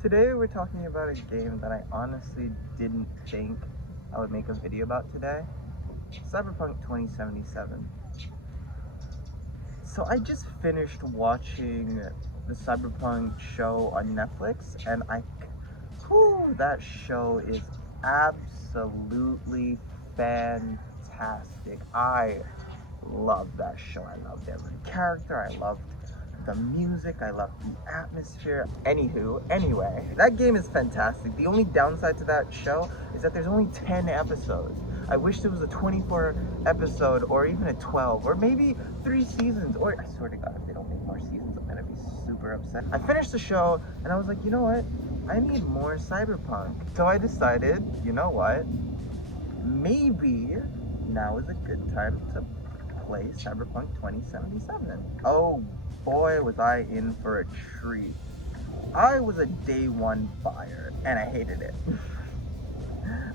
Today we're talking about a game that I honestly didn't think I would make a video about today. Cyberpunk 2077. So I just finished watching the Cyberpunk show on Netflix, and that show is absolutely fantastic. I love that show. I loved every character. I loved the music. I loved the atmosphere. Anyway, that game is fantastic. The only downside to that show is that there's only 10 episodes. I wish there was a 24 episode or even a 12 or maybe 3 seasons, or I swear to God, if they don't make more seasons, I'm gonna be super upset. I finished the show and I was like, you know what? I need more Cyberpunk. So I decided, you know what? Maybe now is a good time to play Cyberpunk 2077. Oh boy, was I in for a treat. I was a day one buyer and I hated it.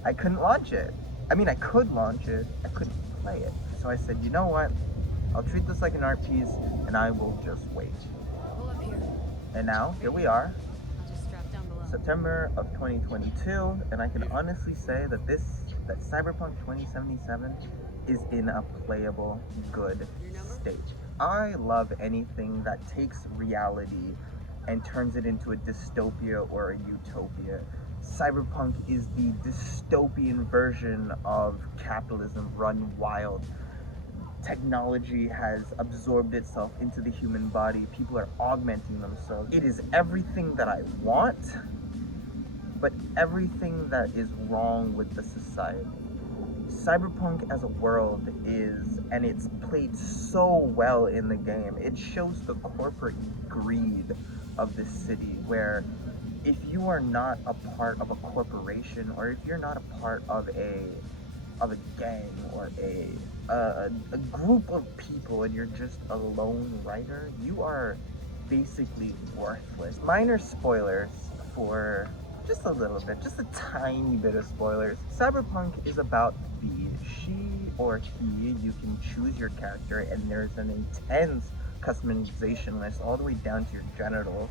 I couldn't launch it. I mean, I could launch it, I couldn't play it. So I said, you know what? I'll treat this like an art piece and I will just wait. Pull up here. And now, here we are, I'll just strap down below. September of 2022, and I can honestly say that that Cyberpunk 2077 is in a playable, good state. I love anything that takes reality and turns it into a dystopia or a utopia. Cyberpunk is the dystopian version of capitalism run wild. Technology has absorbed itself into the human body. People are augmenting themselves. It is everything that I want, but everything that is wrong with the society. Cyberpunk as a world is, and it's played so well in the game, it shows the corporate greed of this city, where if you are not a part of a corporation, or if you're not a part of a gang or a group of people and you're just a lone writer, you are basically worthless. Minor spoilers for just a little bit, just a tiny bit of spoilers. Cyberpunk is about she or he. You can choose your character and there's an intense customization list all the way down to your genitals.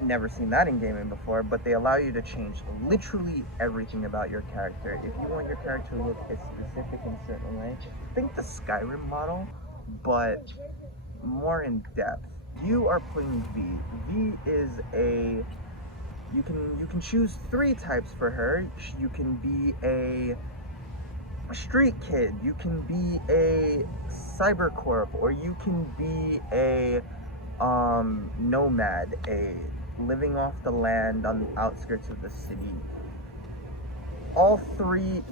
Never seen that in gaming before, but they allow you to change literally everything about your character. If you want your character to look a specific in a certain way, think the Skyrim model, but more in depth. You are playing V. V is you can choose 3 types for her. You can be a street kid, you can be a cybercorp, or you can be a nomad, a living off the land on the outskirts of the city. All 3,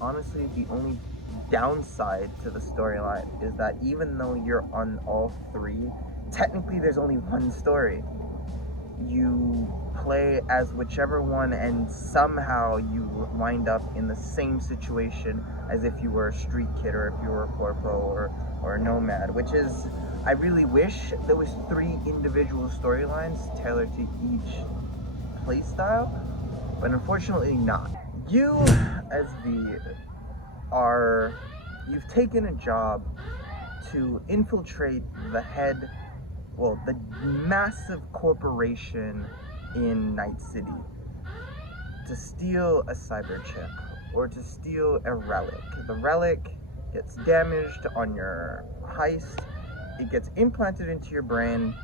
honestly, the only downside to the storyline is that even though you're on all 3, technically there's only one story. You play as whichever one, and somehow you wind up in the same situation as if you were a street kid, or if you were a corporal or a nomad, which is, I really wish there was 3 individual storylines tailored to each playstyle, but unfortunately not. You, as you've taken a job to infiltrate the massive corporation in Night City, to steal a cyber chip or to steal a relic. The relic gets damaged on your heist, it gets implanted into your brain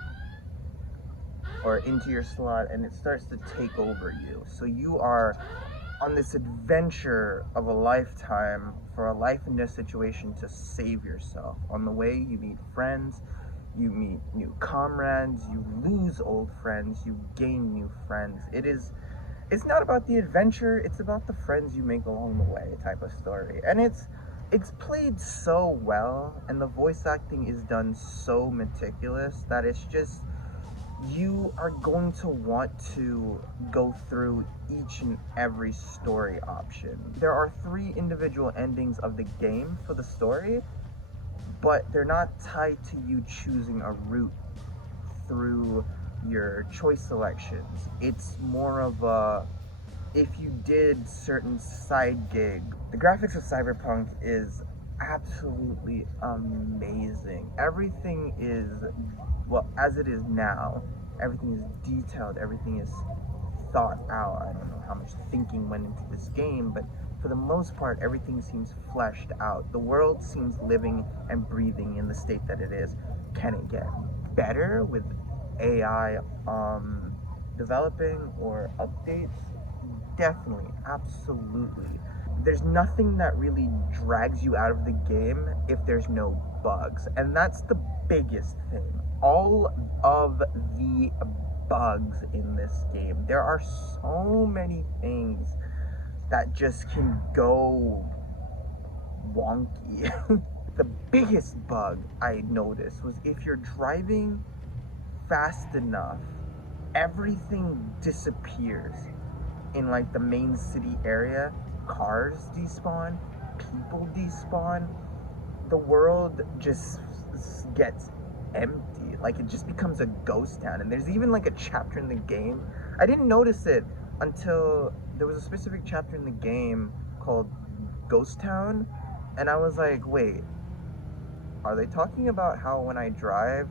or into your slot, and it starts to take over you. So you are on this adventure of a lifetime for a life and death situation to save yourself. On the way, you meet friends, you meet new comrades, you lose old friends, you gain new friends. It's not about the adventure, it's about the friends you make along the way type of story. And it's played so well, and the voice acting is done so meticulous that it's just, you are going to want to go through each and every story option. There are 3 individual endings of the game for the story, but they're not tied to you choosing a route through your choice selections. It's more of a, if you did certain side gig. The graphics of Cyberpunk is absolutely amazing. Everything is, well, as it is now, everything is detailed, everything is thought out. I don't know how much thinking went into this game, but for the most part, everything seems fleshed out. The world seems living and breathing in the state that it is. Can it get better with AI developing or updates? Definitely, absolutely. There's nothing that really drags you out of the game if there's no bugs, and that's the biggest thing. All of the bugs in this game, there are so many things that just can go wonky. The biggest bug I noticed was if you're driving fast enough, everything disappears in like the main city area. Cars despawn, people despawn, the world just gets empty. Like, it just becomes a ghost town. And there's even like a chapter in the game, I didn't notice it until there was a specific chapter in the game called Ghost Town, and I was like, wait, are they talking about how when I drive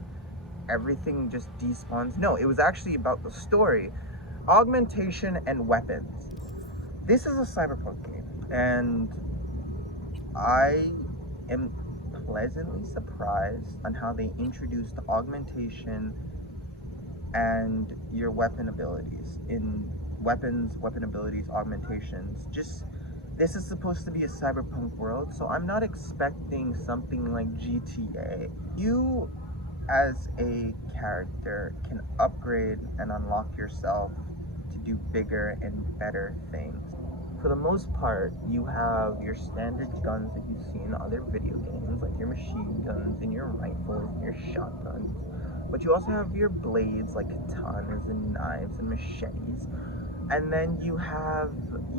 everything just despawns? No, it was actually about the story, augmentation and weapons. This is a Cyberpunk game, and I am pleasantly surprised on how they introduced augmentation and your weapon abilities in weapon abilities, augmentations. Just, this is supposed to be a cyberpunk world, so I'm not expecting something like GTA. You as a character can upgrade and unlock yourself to do bigger and better things. For the most part, you have your standard guns that you see in other video games, like your machine guns and your rifles and your shotguns. But you also have your blades, like katanas and knives and machetes. And then you have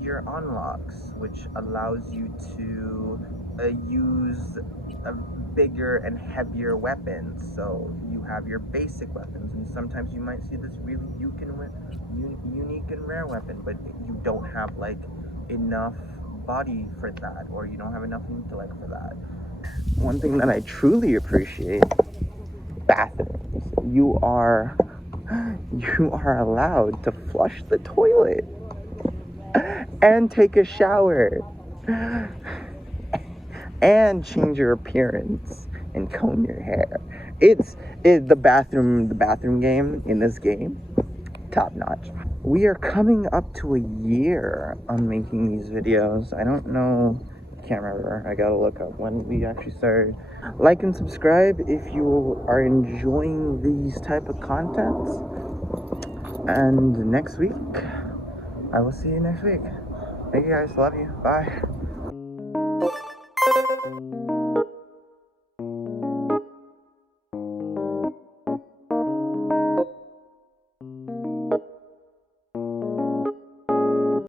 your unlocks, which allows you to use a bigger and heavier weapons. So you have your basic weapons, and sometimes you might see this really unique and rare weapon, but you don't have like enough body for that, or you don't have enough intellect for that. One thing that I truly appreciate, bathrooms. You are allowed to flush the toilet and take a shower and change your appearance and comb your hair. It's the bathroom game in this game, top notch. We are coming up to a year on making these videos. I don't know, can't remember. I gotta look up when we actually started. Like and subscribe if you are enjoying these type of contents. And next week, I will see you next week. Thank you guys. Love you. Bye.